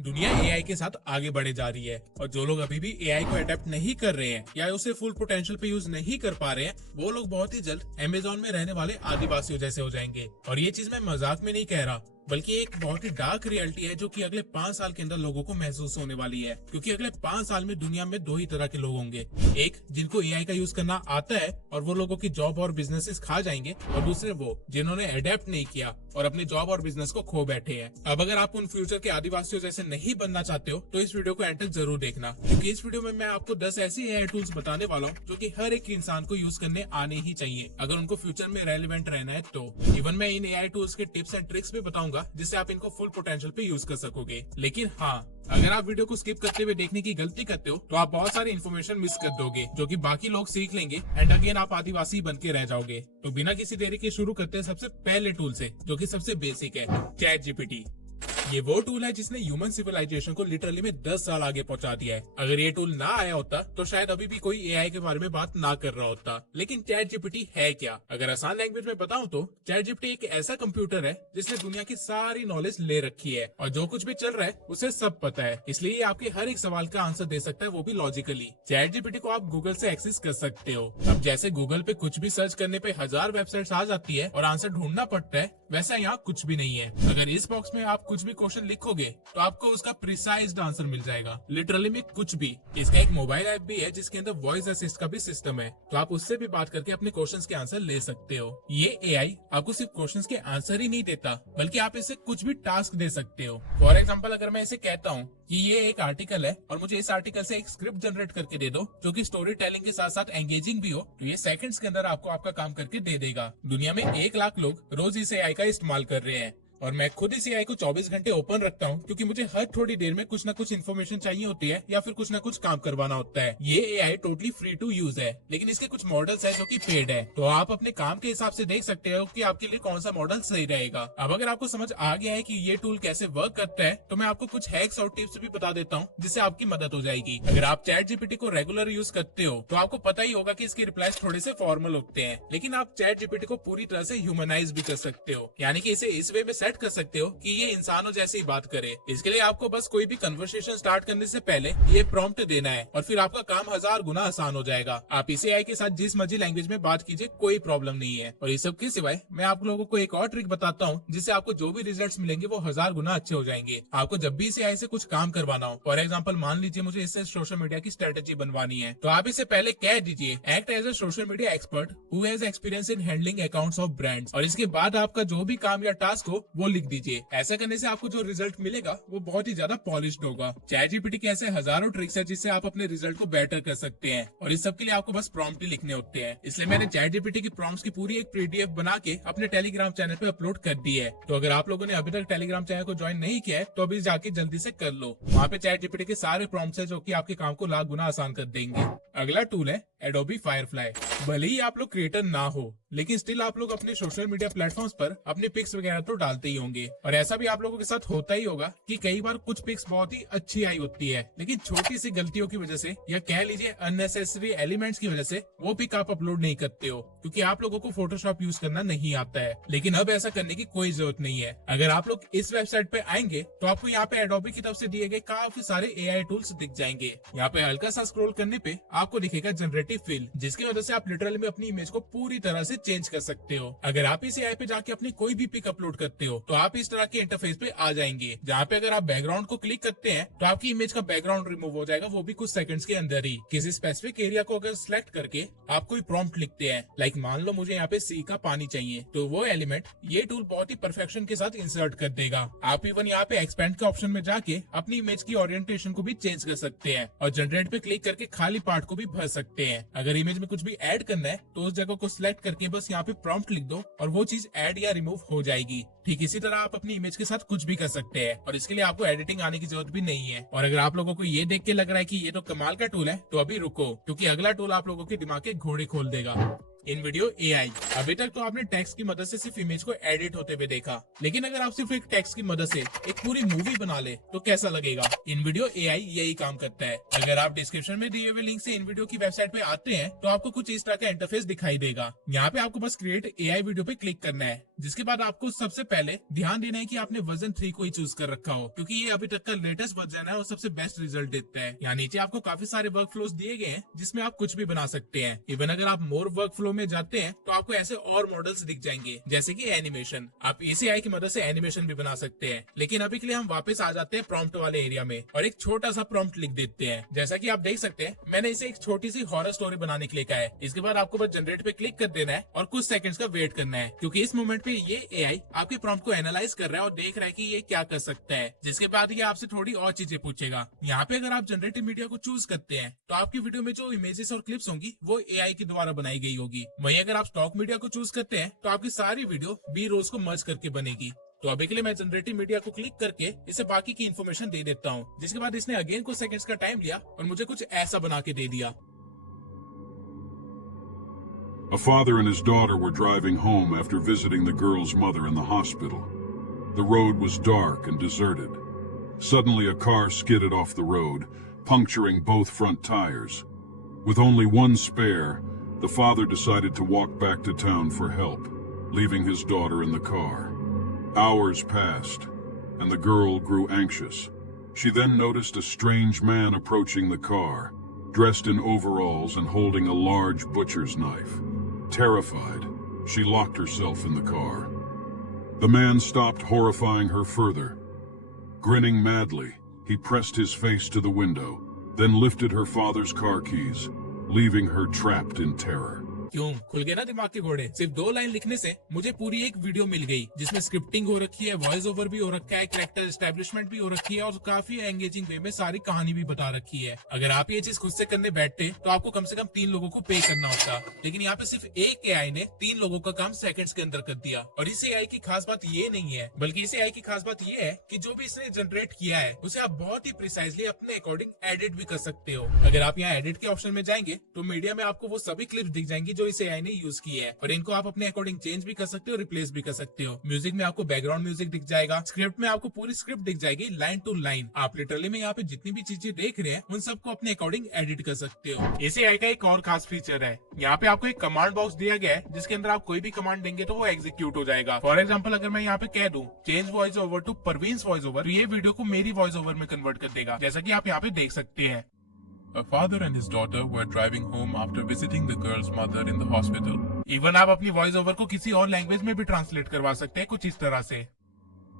दुनिया एआई के साथ आगे बढ़े जा रही है और जो लोग अभी भी एआई को अडेप्ट नहीं कर रहे हैं या उसे फुल पोटेंशियल पे यूज नहीं कर पा रहे हैं, वो लोग बहुत ही जल्द अमेज़न में रहने वाले आदिवासियों जैसे हो जाएंगे। और ये चीज मैं मजाक में नहीं कह रहा, बल्कि एक बहुत ही डार्क रियलिटी है जो कि अगले 5 साल के अंदर लोगों को महसूस होने वाली है। क्योंकि अगले 5 साल में दुनिया में दो ही तरह के लोग होंगे, एक जिनको एआई का यूज करना आता है और वो लोगों की जॉब और बिजनेसेस खा जाएंगे, और दूसरे वो जिन्होंने अडेप्ट नहीं किया और अपने जॉब और बिजनेस को खो बैठे हैं। अब अगर आप उन फ्यूचर के आदिवासियों जैसे नहीं बनना चाहते हो तो इस वीडियो को एंड तक जरूर देखना, क्योंकि इस वीडियो में मैं आपको 10 ऐसी एआई टूल्स बताने वाला हूँ जो कि हर एक इंसान को यूज करने आने ही चाहिए अगर उनको फ्यूचर में रेलेवेंट रहना है। तो इवन मैं इन एआई टूल्स के टिप्स एंड ट्रिक्स भी बताऊंगा जिससे आप इनको फुल पोटेंशियल पे यूज कर सकोगे। लेकिन हाँ, अगर आप वीडियो को स्किप करते हुए देखने की गलती करते हो तो आप बहुत सारी इन्फॉर्मेशन मिस कर दोगे जो कि बाकी लोग सीख लेंगे एंड अगेन आप आदिवासी बन के रह जाओगे। तो बिना किसी देरी के शुरू करते हैं सबसे पहले टूल से, जो कि सबसे बेसिक है, चैट जीपीटी। ये वो टूल है जिसने ह्यूमन सिविलाइजेशन को लिटरली में 10 साल आगे पहुंचा दिया है। अगर ये टूल ना आया होता तो शायद अभी भी कोई एआई के बारे में बात ना कर रहा होता। लेकिन चैट जीपीटी है क्या? अगर आसान लैंग्वेज में बताऊं तो चैट जीपीटी एक ऐसा कंप्यूटर है जिसने दुनिया की सारी नॉलेज ले रखी है और जो कुछ भी चल रहा है उसे सब पता है, इसलिए ये आपके हर एक सवाल का आंसर दे सकता है, वो भी लॉजिकली। चैट जीपीटी को आप गूगल से एक्सेस कर सकते हो। अब जैसे गूगल पे कुछ भी सर्च करने पे 1000 वेबसाइट्स आ जाती है और आंसर ढूंढना पड़ता है, वैसा यहाँ कुछ भी नहीं है। अगर इस बॉक्स में आप कुछ भी क्वेश्चन लिखोगे तो आपको उसका प्रिसाइज्ड आंसर मिल जाएगा, लिटरली में कुछ भी। इसका एक मोबाइल ऐप भी है जिसके अंदर वॉइस असिस्ट का भी सिस्टम है, तो आप उससे भी बात करके अपने क्वेश्चंस के आंसर ले सकते हो। ये एआई आपको सिर्फ क्वेश्चंस के आंसर ही नहीं देता, बल्कि आप इसे कुछ भी टास्क दे सकते हो। फॉर एग्जाम्पल, अगर मैं इसे कहता हूँ कि ये एक आर्टिकल है और मुझे इस आर्टिकल से एक स्क्रिप्ट जनरेट करके दे दो जो कि स्टोरी टेलिंग के साथ साथ एंगेजिंग भी हो, तो ये सेकंड्स के अंदर आपको आपका काम करके दे देगा। दुनिया में 1 लाख लोग रोज इस एआई का इस्तेमाल कर रहे हैं और मैं खुद इस एआई को 24 घंटे ओपन रखता हूँ, क्योंकि मुझे हर थोड़ी देर में कुछ ना कुछ इन्फॉर्मेशन चाहिए होती है या फिर कुछ ना कुछ काम करवाना होता है। ये AI totally free to use है, लेकिन इसके कुछ मॉडल्स है जो कि पेड है, तो आप अपने काम के हिसाब से देख सकते हो कि आपके लिए कौन सा मॉडल सही रहेगा। अब अगर आपको समझ आ गया है कि ये टूल कैसे वर्क करता है, तो मैं आपको कुछ हैक्स और टिप्स भी बता देता हूँ जिससे आपकी मदद हो जाएगी। अगर आप चैट जीपीटी को रेगुलर यूज करते हो तो आपको पता ही होगा कि इसके रिप्लाईज थोड़े से फॉर्मल होते हैं, लेकिन आप चैट जीपीटी को पूरी तरह से ह्यूमनाइज भी कर सकते हो, यानी कि इसे इस वे में सेट कर सकते हो कि ये इंसानों जैसे ही बात करे। इसके लिए आपको बस कोई भी कन्वर्सेशन स्टार्ट करने से पहले ये प्रॉम्प्ट देना है और फिर आपका काम 1000 गुना आसान हो जाएगा। आप इस एआई के साथ जिस मर्जी लैंग्वेज में बात कीजिए, कोई प्रॉब्लम नहीं है। और इस सब के सिवाय मैं आप लोगों को एक और ट्रिक बताता हूँ जिससे आपको जो भी रिजल्ट्स मिलेंगे वो 1000 गुना अच्छे हो जाएंगे। आपको जब भी इस एआई से कुछ काम करवाना हो, फॉर एग्जाम्पल मान लीजिए मुझे इससे सोशल मीडिया की स्ट्रेटेजी बनवानी है, तो आप इसे पहले कह दीजिए act as a social media expert who has experience in handling accounts of brands, और इसके बाद आपका जो भी काम या टास्क हो वो लिख दीजिए। ऐसा करने से आपको जो रिजल्ट मिलेगा वो बहुत ही ज्यादा पॉलिश्ड होगा। चैट जीपीटी के ऐसे हजारों ट्रिक्स है जिससे आप अपने रिजल्ट को बेटर कर सकते हैं, और इस सब के लिए आपको बस प्रॉम्प्ट ही लिखने होते हैं। इसलिए मैंने चैट जीपीटी की प्रॉम्प्ट्स की पूरी एक पीडीएफ बना के अपने टेलीग्राम चैनल पे अपलोड कर दी है। तो अगर आप लोगों ने अभी तक टेलीग्राम चैनल को ज्वाइन नहीं किया है तो अभी जाके जल्दी से कर लो। वहाँ पे चैट जीपीटी के सारे प्रॉम्प्ट्स है जो कि आपके काम को लाख गुना आसान कर देंगे। अगला टूल है एडोबी फायरफ्लाई। भले ही आप लोग क्रिएटर ना हो, लेकिन स्टिल आप लोग अपने सोशल मीडिया प्लेटफॉर्म्स पर अपने पिक्स वगैरह तो डालते ही होंगे, और ऐसा भी आप लोगों के साथ होता ही होगा कि कई बार कुछ पिक्स बहुत ही अच्छी आई होती है, लेकिन छोटी सी गलतियों की वजह से या कह लीजिए अननेसेसरी एलिमेंट्स की वजह से वो पिक आप अपलोड नहीं करते हो, क्योंकि आप लोगों को फोटोशॉप यूज करना नहीं आता है। लेकिन अब ऐसा करने की कोई जरूरत नहीं है। अगर आप लोग इस वेबसाइट पे आएंगे तो आपको यहाँ पे एडोबी की तरफ से दिए गए काफी सारे एआई टूल्स दिख जाएंगे। यहाँ पे हल्का सा स्क्रॉल करने पे आपको दिखेगा जनरेटिव फिल, जिसकी वजह से आप लिटरली में अपनी इमेज को पूरी तरह से चेंज कर सकते हो। अगर आप इस एआई पे जाके अपनी कोई भी पिक अपलोड करते हो तो आप इस तरह के इंटरफेस पे आ जाएंगे, जहाँ पे अगर आप बैकग्राउंड को क्लिक करते हैं तो आपकी इमेज का बैकग्राउंड रिमूव हो जाएगा, वो भी कुछ सेकंड्स के अंदर ही। किसी स्पेसिफिक एरिया को अगर सिलेक्ट करके आप कोई प्रॉम्प्ट लिखते हैं, लाइक मान लो मुझे यहाँ पे सी का पानी चाहिए, तो वो एलिमेंट ये टूल बहुत ही परफेक्शन के साथ इंसर्ट कर देगा। आप इवन यहाँ पे एक्सपेंड के ऑप्शन में जाके अपनी इमेज की ओरिएंटेशन को भी चेंज कर सकते हैं और जनरेट पे क्लिक करके खाली पार्ट को भी भर सकते हैं। अगर इमेज में कुछ भी ऐड करना है तो उस जगह को सिलेक्ट करके बस यहाँ पे प्रॉम्प्ट लिख दो और वो चीज ऐड या रिमूव हो जाएगी। ठीक इसी तरह आप अपनी इमेज के साथ कुछ भी कर सकते हैं और इसके लिए आपको एडिटिंग आने की जरूरत भी नहीं है। और अगर आप लोगों को ये देख के लग रहा है कि ये तो कमाल का टूल है, तो अभी रुको, क्योंकि अगला टूल आप लोगों के दिमाग के घोड़े खोल देगा। इन वीडियो एआई। अभी तक तो आपने टेक्स्ट की मदद से सिर्फ इमेज को एडिट होते हुए देखा, लेकिन अगर आप सिर्फ एक टेक्स्ट की मदद से एक पूरी मूवी बना ले तो कैसा लगेगा? इन वीडियो एआई यही काम करता है। अगर आप डिस्क्रिप्शन में दिए हुए लिंक से इन वीडियो की वेबसाइट पे आते हैं तो आपको कुछ इस तरह का इंटरफेस दिखाई देगा। यहाँ पे आपको बस क्रिएट एआई वीडियो पे क्लिक करना है, जिसके बाद आपको सबसे पहले ध्यान देना है कि आपने वर्जन 3 को ही चूज कर रखा हो, क्योंकि ये अभी तक का लेटेस्ट वर्जन है और सबसे बेस्ट रिजल्ट देता है। यहाँ नीचे आपको काफी सारे वर्क फ्लोज दिए गए हैं जिसमें आप कुछ भी बना सकते हैं। इवन अगर आप मोर वर्क फ्लो में जाते हैं तो आपको ऐसे और मॉडल्स दिख जाएंगे, जैसे कि एनिमेशन। आप एआई की मदद से एनिमेशन भी बना सकते हैं। लेकिन अभी के लिए हम वापस आ जाते हैं प्रॉम्प्ट वाले एरिया में और एक छोटा सा प्रॉम्प्ट लिख देते हैं। जैसा कि आप देख सकते हैं, मैंने इसे एक छोटी सी हॉरर स्टोरी बनाने के लिए कहा है। इसके बाद आपको बस जनरेट पे क्लिक कर देना है और कुछ सेकंड्स का वेट करना है, क्योंकि इस मोमेंट पे ये एआई आपके प्रॉम्प्ट को एनालाइज कर रहा है और देख रहा है कि ये क्या कर सकता है। जिसके बाद ये आपसे थोड़ी और चीजें पूछेगा। यहाँ पे अगर आप जनरेटिव मीडिया को चूज करते हैं तो आपकी वीडियो में जो इमेजेस और क्लिप्स होंगी वो एआई के द्वारा बनाई गई होगी। वहीं अगर आप स्टॉक मीडिया को चूज करते हैं तो आपकी सारी वीडियो बी रोल्स को मर्ज करके बनेगी। तो अभी के लिए मैं जनरेटिव मीडिया को क्लिक करके इसे बाकी की इन्फॉर्मेशन दे देता हूँ। जिसके बाद इसने अगेन कुछ सेकंड्स का टाइम लिया और मुझे कुछ ऐसा बना के दे दिया। A father and his daughter were driving home after visiting the girl's mother in the hospital. The road was dark and deserted. Suddenly a car skidded off the road, puncturing both front tires. With only one spare, the father decided to walk back to town for help, leaving his daughter in the car. Hours passed, and the girl grew anxious. She then noticed a strange man approaching the car, dressed in overalls and holding a large butcher's knife. Terrified, she locked herself in the car. The man stopped, horrifying her further. Grinning madly, he pressed his face to the window, then lifted her father's car keys, leaving her trapped in terror. क्यों खुल गए ना दिमाग के घोड़े? सिर्फ 2 line लिखने से मुझे पूरी एक वीडियो मिल गई, जिसमें स्क्रिप्टिंग हो रखी है, वॉइस ओवर भी हो रखा है, कैरेक्टर एस्टेब्लिशमेंट भी हो रखी है और काफी एंगेजिंग वे में सारी कहानी भी बता रखी है। अगर आप ये चीज खुद से करने बैठते तो आपको कम से कम 3 लोगों को पे करना होता, लेकिन यहाँ पे सिर्फ एक एआई ने 3 लोगों का काम सेकंड्स के अंदर कर दिया। और इस एआई की खास बात ये नहीं है, बल्कि इस एआई की खास बात ये है कि जो भी इसने जनरेट किया है उसे आप बहुत ही प्रिसाइजली अपने अकॉर्डिंग एडिट भी कर सकते हो। अगर आप यहाँ एडिट के ऑप्शन में जाएंगे तो मीडिया में आपको वो सभी क्लिप्स दिख जाएंगी जो इस एआई ने यूज की है, और इनको आप अपने अकॉर्डिंग चेंज भी कर सकते हो, रिप्लेस भी कर सकते हो। म्यूजिक में आपको बैकग्राउंड म्यूजिक दिख जाएगा, स्क्रिप्ट में आपको पूरी स्क्रिप्ट दिख जाएगी लाइन टू लाइन। आप लिटरली में यहाँ पे जितनी भी चीजें देख रहे हैं उन सबको अपने अकॉर्डिंग एडिट कर सकते हो। इस एआई का एक और खास फीचर है, यहाँ पे आपको एक कमांड बॉक्स दिया गया है जिसके अंदर आप कोई भी कमांड देंगे तो वो एग्जीक्यूट हो जाएगा। फॉर एग्जाम्पल अगर मैं यहाँ पे कह दूं change voice over to Parveen's voice over, तो ये वीडियो को मेरी वॉइस ओवर में कन्वर्ट कर देगा, जैसा कि आप यहाँ पे देख सकते हैं। A father and his daughter were driving home after visiting the girl's mother in the hospital. Even आप अपनी वॉइस ओवर को किसी और लैंग्वेज में भी ट्रांसलेट करवा सकते हैं, कुछ इस तरह से।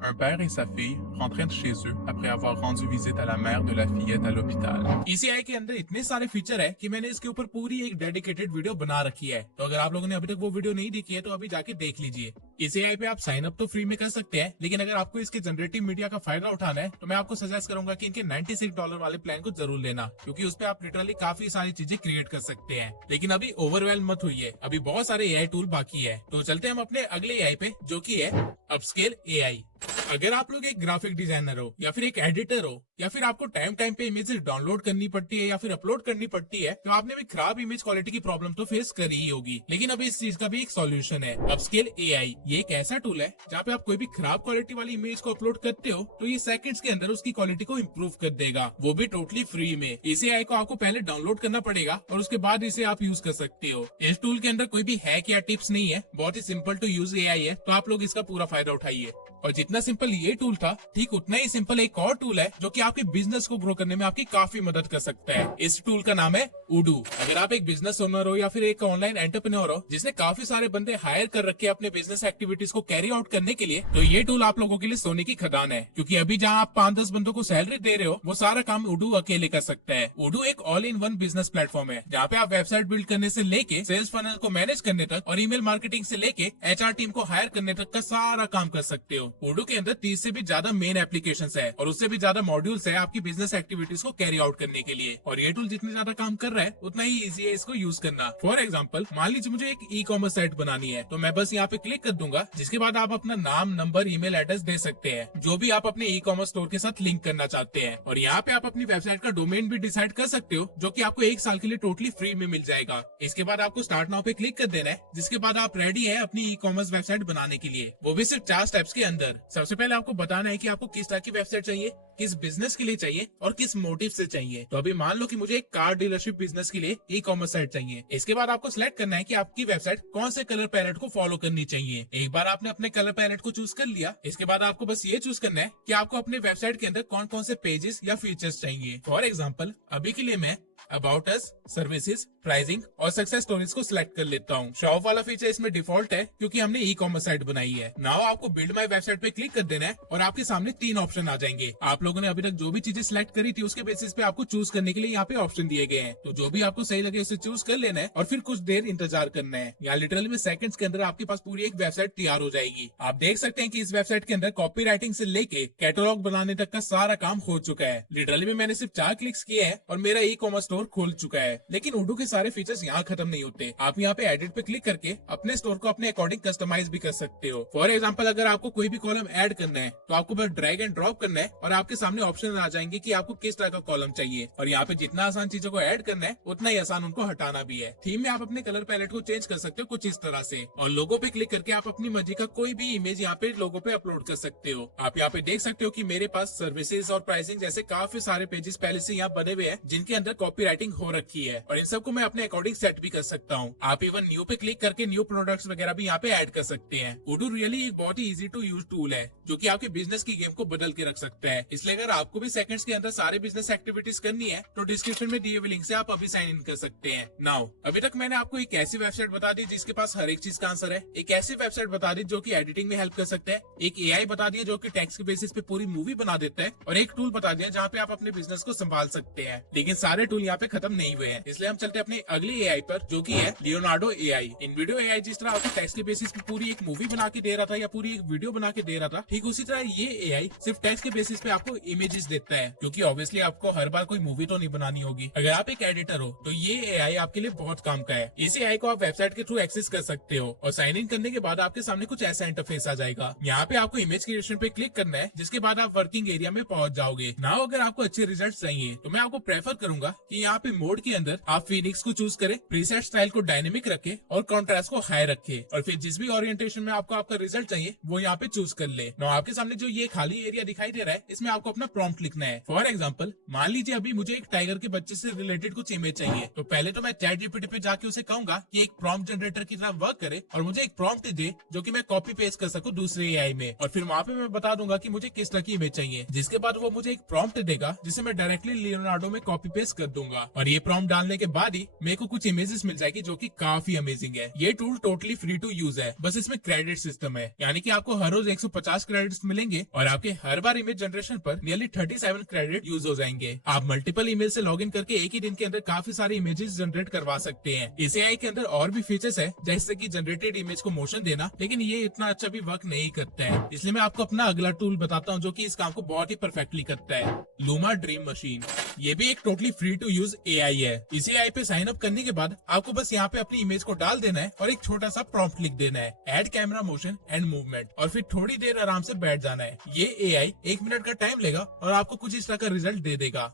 Un père et sa fille rentraient de chez eux après avoir rendu visite à la mère de la fillette à l'hôpital. इस एआई के अंदर इतने सारे फीचर है कि मैंने इसके ऊपर पूरी एक डेडिकेटेड वीडियो बना रखी है, तो अगर आप लोगों ने अभी तक वो वीडियो नहीं देखी है तो अभी जाके देख लीजिए। इस एआई पे आप साइन अप तो फ्री में कर सकते हैं, लेकिन अगर आपको इसके जनरेटिव मीडिया का फायदा उठाना है तो मैं आपको सजेस्ट करूंगा कि इनके $96 वाले प्लान को जरूर लेना, क्योंकि उस पे आप लिटरली काफी सारी चीजें क्रिएट कर सकते हैं। लेकिन अभी ओवरवेल्म मत होइए, अभी बहुत सारे एआई टूल बाकी है। तो चलते हैं हम अपने अगले एआई पे, जो की है अपस्केल एआई। अगर आप लोग एक ग्राफिक डिजाइनर हो या फिर एक एडिटर हो या फिर आपको टाइम टाइम पे इमेजेस डाउनलोड करनी पड़ती है या फिर अपलोड करनी पड़ती है, तो आपने भी खराब इमेज क्वालिटी की प्रॉब्लम तो फेस करी ही होगी। लेकिन अभी इस चीज का भी एक सॉल्यूशन है, अपस्केल एआई। ये एक ऐसा टूल है जहाँ पे आप कोई भी खराब क्वालिटी वाली इमेज को अपलोड करते हो तो ये सेकंड्स के अंदर उसकी क्वालिटी को इम्प्रूव कर देगा, वो भी टोटली फ्री में। इस एआई को आपको पहले डाउनलोड करना पड़ेगा और उसके बाद इसे आप यूज कर सकते हो। इस टूल के अंदर कोई भी हैक या टिप्स नहीं है, बहुत ही सिंपल टू यूज एआई है, तो आप लोग इसका पूरा फायदा उठाइए। और जितना सिंपल ये टूल था, ठीक उतना ही सिंपल एक और टूल है जो कि आपके बिजनेस को ग्रो करने में आपकी काफी मदद कर सकता है। इस टूल का नाम है उडू। अगर आप एक बिजनेस ओनर हो या फिर एक ऑनलाइन एंटरप्रेन्योर हो जिसने काफी सारे बंदे हायर कर रखे हैं अपने बिजनेस एक्टिविटीज को कैरी आउट करने के लिए, तो ये टूल आप लोगों के लिए सोने की खदान है, क्योंकि अभी जहाँ आप 5-10 बंदों को सैलरी दे रहे हो वो सारा काम उडू अकेले कर सकता है। उडू एक all in one business platform है जहाँ पे आप वेबसाइट बिल्ड करने से लेके सेल्स फनल को मैनेज करने तक और ईमेल मार्केटिंग से लेके HR टीम को हायर करने तक का सारा काम कर सकते हो। उडू के अंदर 30 से भी ज्यादा मेन एप्लीकेशंस है और उससे भी ज्यादा मॉड्यूल्स है आपकी बिजनेस एक्टिविटीज को कैरी आउट करने के लिए। और ये टूल जितने ज्यादा काम कर रहा है उतना ही इजी है इसको यूज करना। फॉर एग्जाम्पल, मान लीजिए मुझे एक ई कॉमर्स साइट बनानी है, तो मैं बस यहाँ पे क्लिक कर दूंगा, जिसके बाद आप अपना नाम, नंबर, ईमेल एड्रेस दे सकते हैं, जो भी आप अपने ई कॉमर्स स्टोर के साथ लिंक करना चाहते हैं। और यहाँ पे आप अपनी वेबसाइट का डोमेन भी डिसाइड कर सकते हो, जो कि आपको 1 साल के लिए टोटली फ्री में मिल जाएगा। इसके बाद आपको स्टार्ट नाउ पे क्लिक कर देना है, जिसके बाद आप रेडी है अपनी ई कॉमर्स वेबसाइट बनाने के लिए, वो भी सिर्फ 4 स्टेप्स के अंदर। सबसे पहले आपको बताना है कि आपको किस तरह की वेबसाइट चाहिए, किस बिजनेस के लिए चाहिए और किस मोटिव से चाहिए। तो अभी मान लो कि मुझे एक कार डीलरशिप बिजनेस के लिए ई कॉमर्स साइट चाहिए। इसके बाद आपको सिलेक्ट करना है कि आपकी वेबसाइट कौन से कलर पैलेट को फॉलो करनी चाहिए। एक बार आपने अपने कलर पैलेट को चूज कर लिया, इसके बाद आपको बस ये चूज करना है कि आपको अपने वेबसाइट के अंदर कौन कौन से पेजेस या फीचर्स चाहिए। फॉर एग्जाम्पल, अभी के लिए मैं अबाउट अस, सर्विसेज, प्राइसिंग और सक्सेस स्टोरीज को सिलेक्ट कर लेता हूँ। शो ऑफ वाला फीचर इसमें डिफॉल्ट है क्योंकि हमने ई कॉमर्स साइट बनाई है। नाउ आपको बिल्ड माय वेबसाइट पे क्लिक कर देना है और आपके सामने 3 ऑप्शन आ जाएंगे। आप लोगों ने अभी तक जो भी चीजें सिलेक्ट करी थी उसके बेसिस पे आपको चूज करने के लिए यहाँ पे ऑप्शन दिए गए हैं। तो जो भी आपको सही लगे उसे चूज कर लेना है और फिर कुछ देर इंतजार करना है। यहाँ लिटरली में सेकंड्स के अंदर आपके पास पूरी एक वेबसाइट तैयार हो जाएगी। आप देख सकते हैं कि इस वेबसाइट के अंदर कॉपी राइटिंग से लेके कैटलॉग बनाने तक का सारा काम हो चुका है। लिटरली में मैंने सिर्फ 4 क्लिक्स किए हैं और मेरा ई कॉमर्स स्टोर खुल चुका है। लेकिन उडू के सारे फीचर्स यहाँ खत्म नहीं होते। आप यहाँ पे एडिट पे क्लिक करके अपने स्टोर को अपने अकॉर्डिंग कस्टमाइज भी कर सकते हो। फॉर एग्जांपल, अगर आपको कोई भी कॉलम ऐड करना है तो आपको बस ड्रैग एंड ड्रॉप करना है और आपके सामने ऑप्शन आ जाएंगे कि आपको किस तरह का कॉलम चाहिए। और यहाँ पे जितना आसान चीजों को ऐड करना है उतना ही आसान उनको हटाना भी है। थीम में आप अपने कलर पैलेट को चेंज कर सकते हो कुछ इस तरह से, और लोगो पे क्लिक करके आप अपनी मर्जी का कोई भी इमेज यहाँ पे लोगो पे अपलोड कर सकते हो। आप यहाँ पे देख सकते हो कि मेरे पास सर्विसेज और प्राइसिंग जैसे काफी सारे पेजेस पहले से यहाँ बने हुए हैं, जिनके अंदर कॉपी राइटिंग हो रखी है और इन सबको मैं अपने अकॉर्डिंग सेट भी कर सकता हूँ। आप इवन न्यू पे क्लिक करके न्यू प्रोडक्ट्स वगैरह भी यहाँ पे ऐड कर सकते हैं। उडू रियली एक बहुत ही इजी टू यूज टूल है, जो कि आपके बिजनेस की गेम को बदल के रख सकता है। इसलिए अगर आपको भी सेकंड्स के अंदर सारे बिजनेस एक्टिविटीज करनी है तो डिस्क्रिप्शन में दिए हुए लिंक से आप अभी साइन इन कर सकते हैं। नाउ अभी तक मैंने आपको एक ऐसी वेबसाइट बता दी जिसके पास हर एक चीज का आंसर है, एक ऐसी वेबसाइट बता दी जो कि एडिटिंग में हेल्प कर सकता है, एक एआई बता दिया जो कि टेक्स्ट के बेसिस पे पूरी मूवी बना देता है, और एक टूल बता दिया जहाँ पे आप अपने बिजनेस को संभाल सकते हैं। लेकिन सारे टूल यहाँ पे खत्म नहीं हुए हैं, इसलिए हम चलते हैं अपने अगले एआई पर, जो कि है लियोनार्डो एआई। इन वीडियो एआई जिस तरह आपको टेक्स्ट के बेसिस पे पूरी एक मूवी बना के दे रहा था या पूरी एक वीडियो बना के दे रहा था, ठीक उसी तरह ये एआई सिर्फ टेक्स्ट के बेसिस पे आपको इमेजेस देता है, क्योंकि ऑब्वियसली आपको हर बार कोई मूवी तो नहीं बनानी होगी। अगर आप एक एडिटर हो तो ये एआई आपके लिए बहुत काम का है। इस एआई को आप वेबसाइट के थ्रू एक्सेस कर सकते हो और साइन इन करने के बाद आपके सामने कुछ ऐसा इंटरफेस आ जाएगा। यहाँ पे आपको इमेज क्रिएशन पे क्लिक करना है, जिसके बाद आप वर्किंग एरिया में पहुंच जाओगे। नाउ अगर आपको अच्छे रिजल्ट चाहिए तो मैं आपको प्रेफर करूंगा कि यहाँ पे मोड के अंदर आप फिनिक्स को चूज करें, प्रीसेट स्टाइल को डायनेमिक रखे और कॉन्ट्रास्ट को हाई रखे, और फिर जिस भी ओरिएंटेशन में आपको आपका रिजल्ट चाहिए वो यहाँ पे चूज कर ले। नाउ आपके सामने जो ये खाली एरिया दिखाई दे रहा है, इसमें आपको अपना प्रॉम्प्ट लिखना है। फॉर एग्जाम्पल, मान लीजिए अभी मुझे एक टाइगर के बच्चे से रिलेटेड कुछ इमेज चाहिए, तो पहले तो मैं चैट जीपीटी पे जाके उसे कहूंगा कि एक प्रॉम्प्ट जनरेटर की तरह वर्क करे और मुझे एक प्रॉम्प्ट दे जो कि मैं कॉपी पेस्ट कर सकूं दूसरे एआई में, और फिर वहाँ पे मैं बता दूंगा कि मुझे किस तरह की इमेज चाहिए, जिसके बाद वो मुझे एक प्रॉम्प्ट देगा जिसे मैं डायरेक्टली लियोनार्डो में कॉपी पेस्ट कर दूंगा। और ये प्रॉम्प्ट डालने के बाद ही मेरे को कुछ इमेजेस मिल जाएगी जो कि काफी अमेजिंग है। ये tool totally free to use है, बस इसमें क्रेडिट सिस्टम है, यानी कि आपको हर रोज 150 क्रेडिट्स मिलेंगे और आपके हर बार इमेज जनरेशन पर नियरली 37 क्रेडिट यूज हो जाएंगे। आप मल्टीपल ईमेल से लॉगिन करके एक ही दिन के अंदर काफी सारे इमेजेस जनरेट करवा सकते हैं। इस एआई के अंदर और भी फीचर्स है, जैसे कि जनरेटेड इमेज को मोशन देना, लेकिन ये इतना अच्छा भी वर्क नहीं करता है, इसलिए मैं आपको अपना अगला टूल बताता हूँ जो कि इस काम को बहुत ही परफेक्टली करता है, लूमा ड्रीम मशीन। ये भी एक totally free to use AI है। इस एआई पे साइन अप करने के बाद आपको बस यहाँ पे अपनी इमेज को डाल देना है और एक छोटा सा प्रॉम्प्ट लिख देना है, add camera motion and movement, और फिर थोड़ी देर आराम से बैठ जाना है। ये एआई 1 मिनट का टाइम लेगा और आपको कुछ इस तरह का रिजल्ट दे देगा।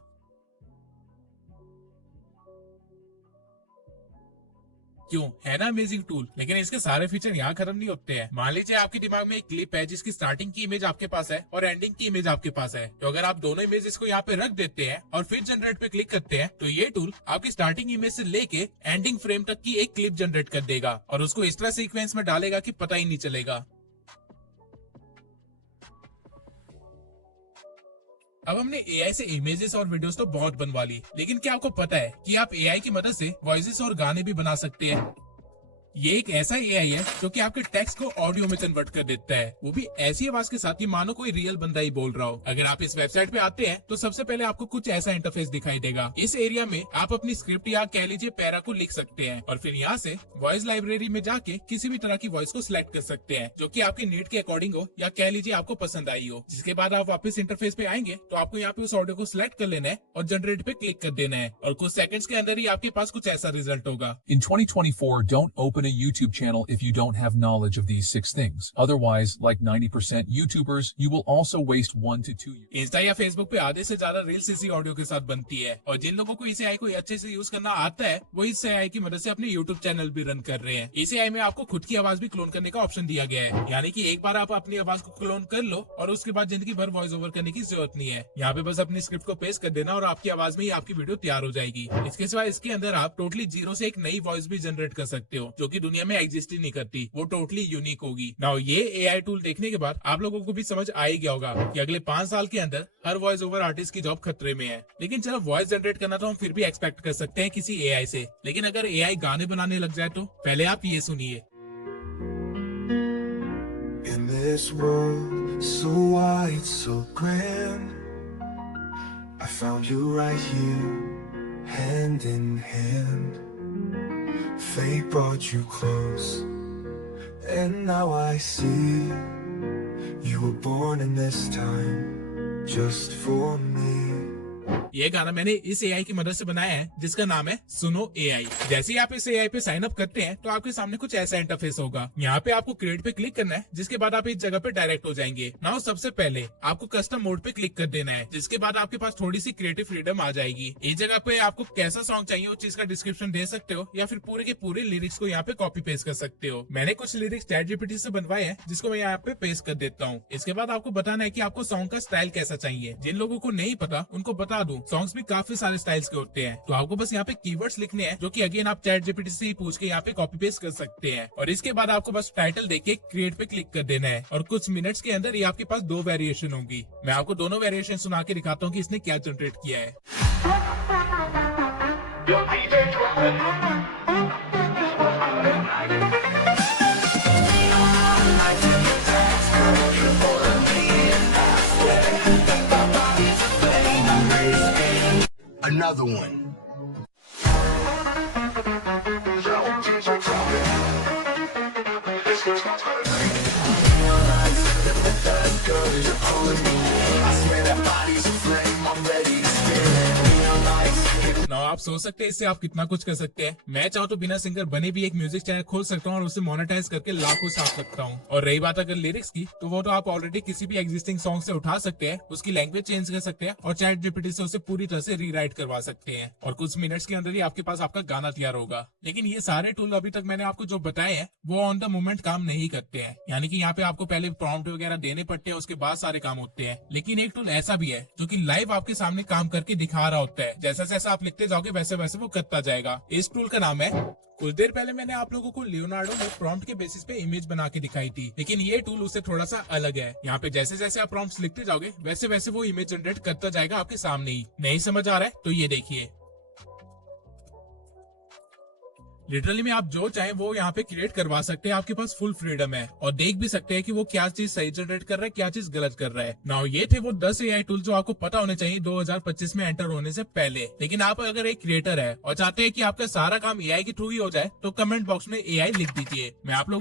क्यों, है ना अमेजिंग टूल? लेकिन इसके सारे फीचर यहाँ खत्म नहीं होते हैं। मान लीजिए आपके दिमाग में एक क्लिप है जिसकी स्टार्टिंग की इमेज आपके पास है और एंडिंग की इमेज आपके पास है, तो अगर आप दोनों इमेजेस को यहाँ पे रख देते हैं और फिर जनरेट पे क्लिक करते हैं, तो ये टूल आपकी स्टार्टिंग इमेज से लेके एंडिंग फ्रेम तक की एक क्लिप जनरेट कर देगा और उसको इस तरह सीक्वेंस में डालेगा कि पता ही नहीं चलेगा। अब हमने एआई से इमेजेस और वीडियोस तो बहुत बनवा ली, लेकिन क्या आपको पता है कि आप एआई की मदद से वॉइसेस और गाने भी बना सकते हैं? ये एक ऐसा एआई है जो कि आपके टेक्स्ट को ऑडियो में कन्वर्ट कर देता है, वो भी ऐसी आवाज के साथ कि मानो कोई रियल बंदा ही बोल रहा हो। अगर आप इस वेबसाइट पे आते हैं तो सबसे पहले आपको कुछ ऐसा इंटरफेस दिखाई देगा। इस एरिया में आप अपनी स्क्रिप्ट या कह लीजिए पैरा को लिख सकते हैं और फिर यहाँ से वॉइस लाइब्रेरी में जाके किसी भी तरह की वॉइस को सिलेक्ट कर सकते हैं जो कि आपके नीड के अकॉर्डिंग हो या कह लीजिए आपको पसंद आई हो। जिसके बाद आप वापस इंटरफेस पे आएंगे तो आपको यहाँ पे उस ऑडियो को सिलेक्ट कर लेना है और जनरेट पे क्लिक कर देना है और कुछ सेकंड्स के अंदर ही आपके पास कुछ ऐसा रिजल्ट होगा। In 2024, don't open a YouTube channel if you don't have knowledge of these 6 things. Otherwise, like 90% YouTubers, you will also waste 1 to 2 years. Insta या फेसबुक पे आधे से ज्यादा रील्स इसी ऑडियो के साथ बनती है और जिन लोगों को इस एआई को अच्छे से यूज करना आता है वो इस एआई की मदद से अपने यूट्यूब चैनल भी रन कर रहे हैं। इस एआई में आपको खुद की आवाज भी क्लोन करने का ऑप्शन दिया गया है, यानी कि एक बार आप अपनी आवाज को क्लोन कर लो और उसके बाद जिंदगी भर वॉइस ओवर करने की जरूरत नहीं है। यहाँ पे बस अपनी स्क्रिप्ट को पेस्ट कर देना और आपकी आवाज में ही आपकी वीडियो तैयार हो जाएगी। इसके सिवा इसके अंदर आप टोटली जीरो से एक नई वॉइस भी जनरेट कर सकते हो जो कि दुनिया में एग्जिस्ट ही नहीं करती, वो टोटली यूनिक होगी। नाउ ये एआई टूल देखने के बाद आप लोगों को भी समझ आ ही गया होगा कि अगले 5 साल के अंदर हर वॉइस ओवर आर्टिस्ट की जॉब खतरे में है। लेकिन चलो वॉइस जनरेट करना तो हम फिर भी एक्सपेक्ट कर सकते हैं किसी एआई से, लेकिन अगर एआई गाने बनाने लग जाए तो पहले आप ये सुनिए। In this world so wide, so grand, I found you right here, hand in hand. Fate brought you close, and now I see you were born in this time just for me. ये गाना मैंने इस AI की मदद से बनाया है जिसका नाम है सुनो एआई। जैसे ही आप इस एआई पे साइन अप करते हैं तो आपके सामने कुछ ऐसा इंटरफेस होगा। यहाँ पे आपको क्रिएट पे क्लिक करना है जिसके बाद आप इस जगह पे डायरेक्ट हो जाएंगे। नाउ सबसे पहले आपको कस्टम मोड पे क्लिक कर देना है जिसके बाद आपके पास थोड़ी सी क्रिएटिव फ्रीडम आ जाएगी। इस जगह पे आपको कैसा सॉन्ग चाहिए उस चीज का डिस्क्रिप्शन दे सकते हो या फिर पूरे के पूरे लिरिक्स को यहाँ पे कॉपी पेस्ट कर सकते हो। मैंने कुछ लिरिक्स चैटजीपीटी से बनवाए हैं जिसको मैं यहाँ पे पेस्ट कर देता हूँ। इसके बाद आपको बताना है कि आपको सॉन्ग का स्टाइल कैसा चाहिए। जिन लोगों को नहीं पता उनको बता दूं, सॉन्ग्स भी काफी सारे स्टाइल्स के होते हैं, तो आपको बस यहाँ पे कीवर्ड्स लिखने हैं जो कि अगेन आप चैटजीपीटी से ही पूछ के यहाँ पे कॉपी पेस्ट कर सकते हैं और इसके बाद आपको बस टाइटल देके क्रिएट पे क्लिक कर देना है और कुछ मिनट्स के अंदर ये आपके पास 2 वेरिएशन होंगी। मैं आपको दोनों वेरिएशन सुना के दिखाता हूँ कि इसने क्या जनरेट किया है। Another one. नाउ आप सोच सकते हैं इससे आप कितना कुछ कर सकते हैं। मैं चाहूँ तो बिना सिंगर बने भी एक म्यूजिक चैनल खोल सकता हूँ और उसे मोनेटाइज करके लाखों छाप सकता हूँ। और रही बात अगर लिरिक्स की, तो वो तो आप ऑलरेडी किसी भी एग्जिस्टिंग सॉन्ग से उठा सकते हैं, उसकी लैंग्वेज चेंज कर सकते हैं और चैट जीपीटी से उसे पूरी तरह से रीराइट करवा सकते हैं और कुछ मिनट्स के अंदर ही आपके पास आपका गाना तैयार होगा। लेकिन ये सारे टूल अभी तक मैंने आपको जो बताए हैं वो ऑन द मोमेंट काम नहीं करते हैं, यानी कि यहाँ पे आपको पहले प्रॉम्प्ट वगैरह देने पड़ते हैं, उसके बाद सारे काम होते हैं। लेकिन एक टूल ऐसा भी है जो कि लाइव आपके सामने काम करके दिखा रहा होता है। जैसा जैसा आप लिखते जाओगे वैसे वैसे वो करता जाएगा। इस टूल का नाम है, कुछ देर पहले मैंने आप लोगों को लियोनार्डो में प्रॉम्प्ट के बेसिस पे इमेज बना के दिखाई थी, लेकिन ये टूल उससे थोड़ा सा अलग है। यहाँ पे जैसे जैसे आप प्रॉम्प्ट्स लिखते जाओगे वैसे वैसे वो इमेज जनरेट करता जाएगा आपके सामने ही। नहीं समझ आ रहा है तो ये देखिए, लिटरली में आप जो चाहे वो यहाँ पे क्रिएट करवा सकते हैं, आपके पास फुल फ्रीडम है और देख भी सकते हैं कि वो क्या चीज सही जनरेट कर रहा है, क्या चीज गलत कर रहा है। नाउ ये थे वो 10 एआई टूल जो आपको पता होने चाहिए 2025 में एंटर होने से पहले। लेकिन आप अगर एक क्रिएटर है और चाहते हैं कि आपका सारा काम एआई के थ्रू ही हो जाए तो कमेंट बॉक्स में एआई लिख दीजिए। मैं आप लोगों